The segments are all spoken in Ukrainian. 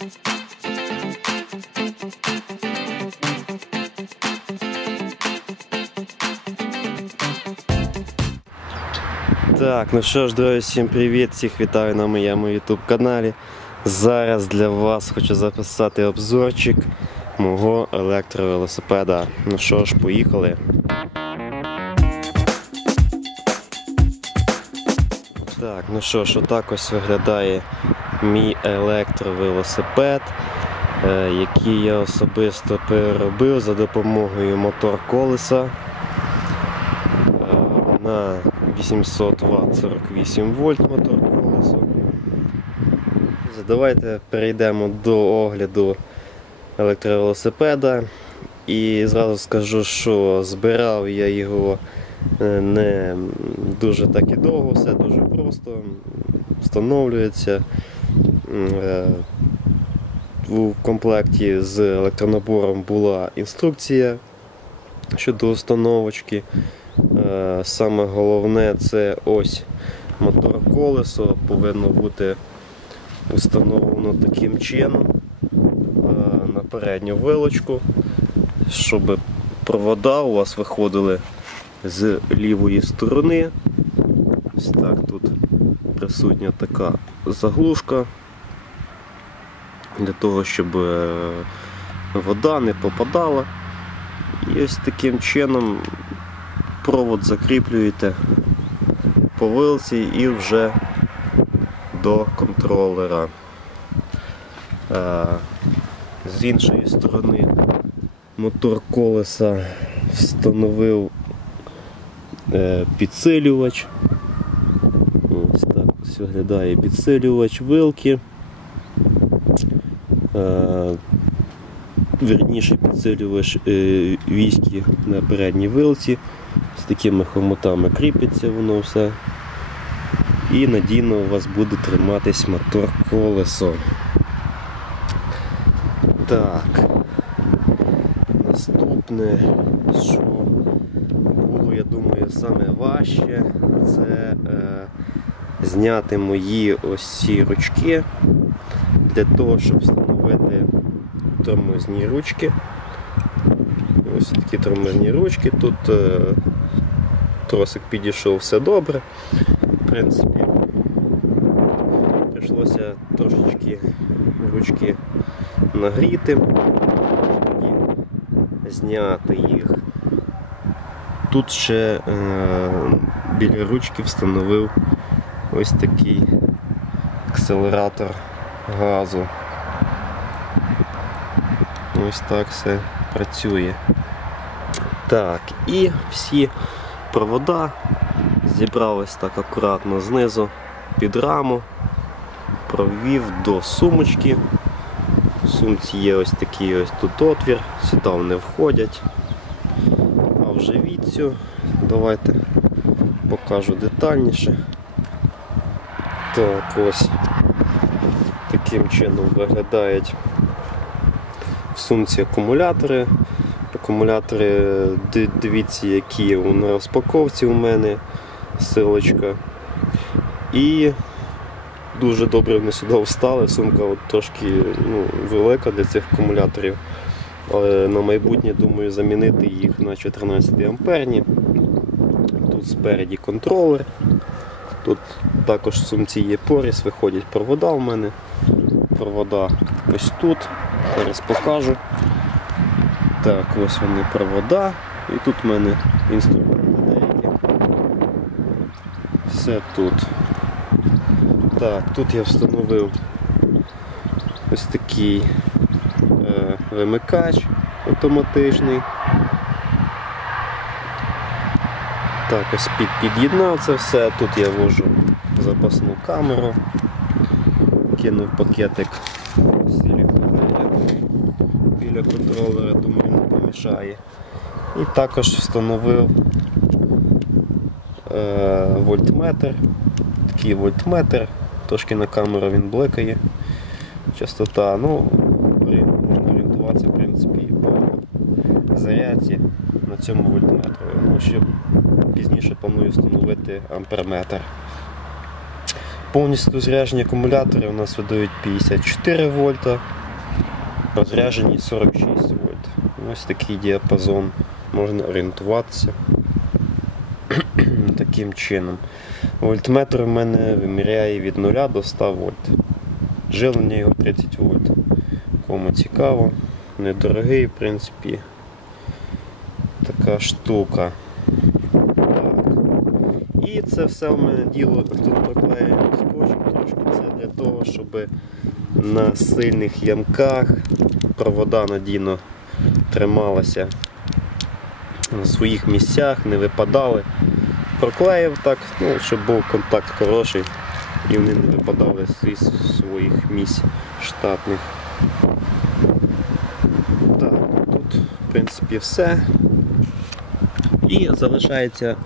Так, ну що ж, друзі, всім привіт! Всіх вітаю на моєму YouTube каналі. Зараз для вас хочу записати обзорчик мого електровелосипеда. Ну що ж, поїхали. Так, ну що ж, отак ось виглядає мій електровелосипед, е, який я особисто переробив за допомогою мотор колеса е, на 800 Вт 48 вольт мотор колесо. Давайте перейдемо до огляду електровелосипеда. І зразу скажу, що збирав я його е, не дуже так і довго, все дуже просто, встановлюється. Е, У комплекті з електронабором була інструкція щодо установочки. Е, Саме головне це ось мотор колесо повинно бути встановлено таким чином е, на передню вилочку, щоб провода у вас виходили з лівої сторони. Ось так тут присутня така заглушка для того, щоб е, вода не попадала. І ось таким чином провод закріплюєте по вилці і вже до контролера. Е, З іншої сторони мотор колеса встановив е, підсилювач. Ось так ось виглядає підсилювач вилки. Е, Верніше підсилювач е, військи на передній вилці. З такими хомутами кріпиться воно все. І надійно у вас буде триматись мотор колесо. Так. Наступне, що було, я думаю, саме важче, це е, зняти мої ось ці ручки для того, щоб тормозні ручки. Ось такі тормозні ручки. Тут е, тросик підійшов все добре. В принципі, прийшлося трошечки ручки нагріти, тоді зняти їх. Тут ще е, біля ручки встановив ось такий акселератор газу. Ось так все працює. Так, і всі провода зібрались так акуратно знизу під раму, провів до сумочки. В сумці є ось такий ось тут отвір, сюди вони входять. А вже відцю давайте покажу детальніше. Так, ось таким чином виглядають сумці акумулятори. Акумулятори, ди- дивіться, які на розпаковці у мене силочка. І дуже добре вони сюди встали. Сумка от трошки ну, велика для цих акумуляторів. Але на майбутнє думаю замінити їх на 14 амперні. Тут спереді контролер. Тут також в сумці є поріз, виходять провода в мене. Провода ось тут. Зараз покажу. Так, ось вони провода. І тут в мене інструменти деякі. Все тут. Так, тут я встановив ось такий е, вимикач автоматичний. Так, ось під, під'єднав це все. Тут я ввожу запасну камеру, кинув пакетик біля контролера, думаю, не помішає. І також встановив е, вольтметр, такий вольтметр, трошки на камеру він блекає. Частота, ну, можна орієнтуватися в принципі по зарядці на цьому вольтметру. Ну, щоб пізніше планую встановити амперметр. повністю заряджені акумулятори у нас видають 54 вольта, розряджені 46 вольт. Ось такий діапазон. Можна орієнтуватися таким чином. Вольтметр у мене виміряє від 0 до 100 вольт. Жилення його 30 вольт. Кому цікаво, недорогий, в принципі, така штука. І це все в мене діло тут проклеєно скотчем трошки. Це для того, щоб на сильних ямках провода надійно трималася на своїх місцях, не випадали. Проклеїв так, ну, щоб був контакт хороший і вони не випадали зі своїх місць штатних. Так, тут в принципі все. І залишається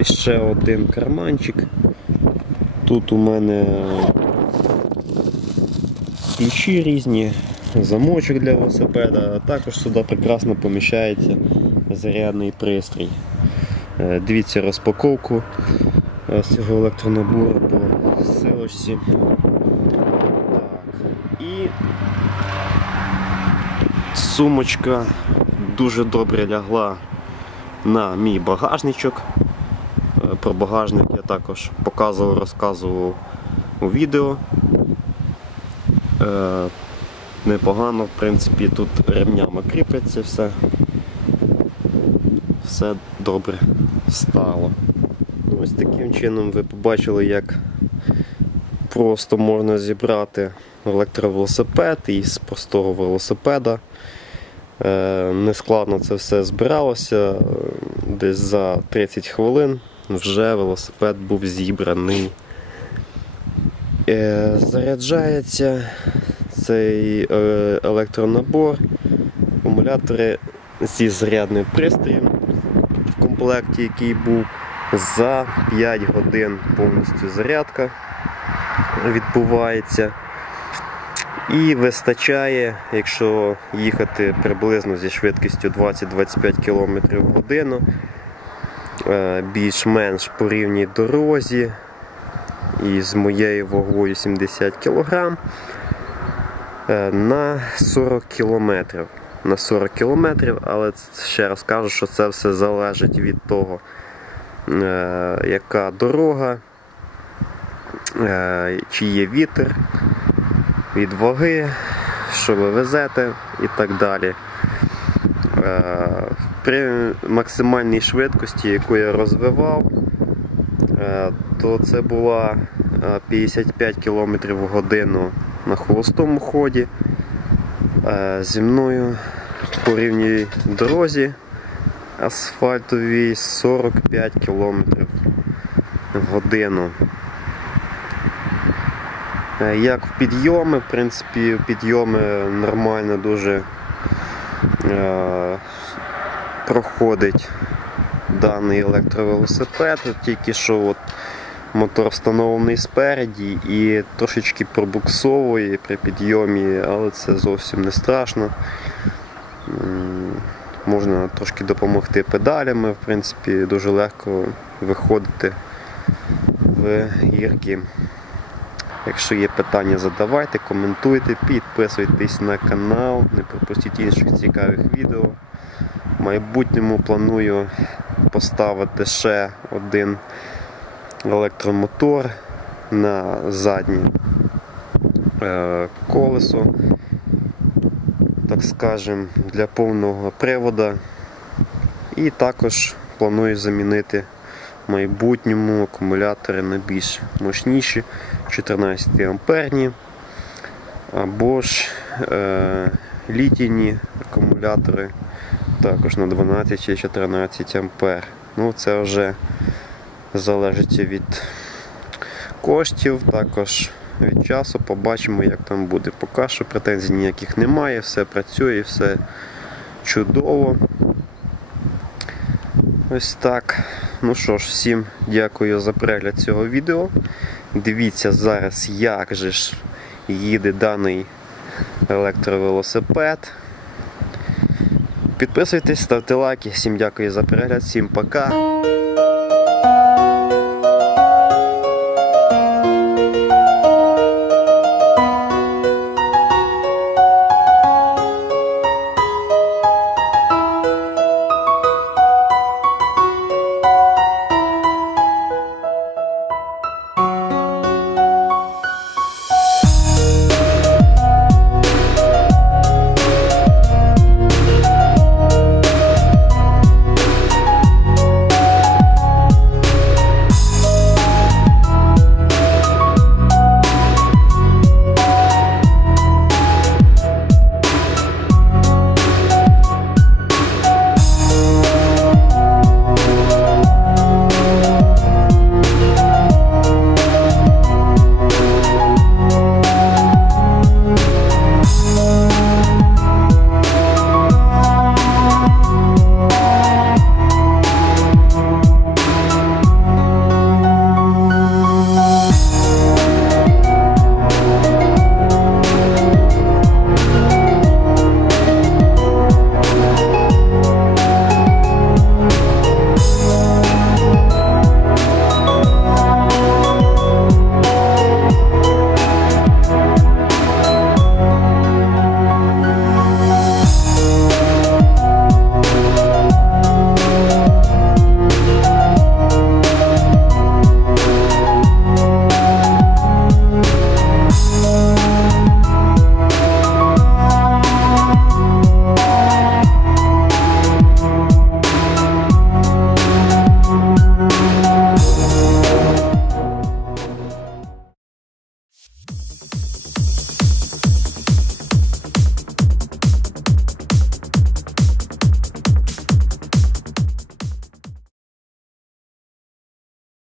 ще один карманчик. Тут у мене ключі різні, замочок для велосипеда, а також сюди прекрасно поміщається зарядний пристрій. Е, Дивіться розпаковку е, з цього електронабору по силочці. Так. І сумочка дуже добре лягла на мій багажничок. Е, Про багажник я також показував, розказував у відео. Е, Непогано, в принципі, тут ремнями кріпиться все. Все добре стало. Ну, Ось таким чином ви побачили, як просто можна зібрати електровелосипед із простого велосипеда. Е, Нескладно це все збиралося. Десь за 30 хвилин вже велосипед був зібраний. Е, Заряджається цей е, електронабор, акумулятори зі зарядним пристроєм в комплекті, який був за 5 годин повністю зарядка відбувається. І вистачає, якщо їхати приблизно зі швидкістю 20-25 км в годину, е, більш-менш по рівній дорозі і з моєю вагою 70 кг е, на 40 км. На 40 км, але ще раз кажу, що це все залежить від того, е, яка дорога, е, чи є вітер, від ваги, що ви везете і так далі. При максимальній швидкості, яку я розвивав, то це була е, 55 км в годину на холостому ході. Е, Зі мною по рівній дорозі асфальтовій 45 км в годину. Е, Як в підйоми, в принципі, підйоми нормально дуже е, проходить даний електровелосипед, тільки що от мотор встановлений спереді і трошечки пробуксовує при підйомі, але це зовсім не страшно. Можна трошки допомогти педалями, в принципі, дуже легко виходити в гірки. Якщо є питання, задавайте, коментуйте, підписуйтесь на канал, не пропустіть інших цікавих відео. В майбутньому планую поставити ще один електромотор на заднє е, колесо, так скажем, для повного привода. І також планую замінити в майбутньому акумулятори на більш мощніші 14 амперні або ж е, літійні акумулятори також на 12 чи 14 ампер. Ну це вже залежить від коштів, також від часу. Побачимо, як там буде. Поки що претензій ніяких немає, все працює, все чудово. Ось так. Ну що ж, всім дякую за перегляд цього відео. Дивіться зараз, як же ж їде даний електровелосипед. Підписуйтесь, ставте лайки. Всім дякую за перегляд, всім пока.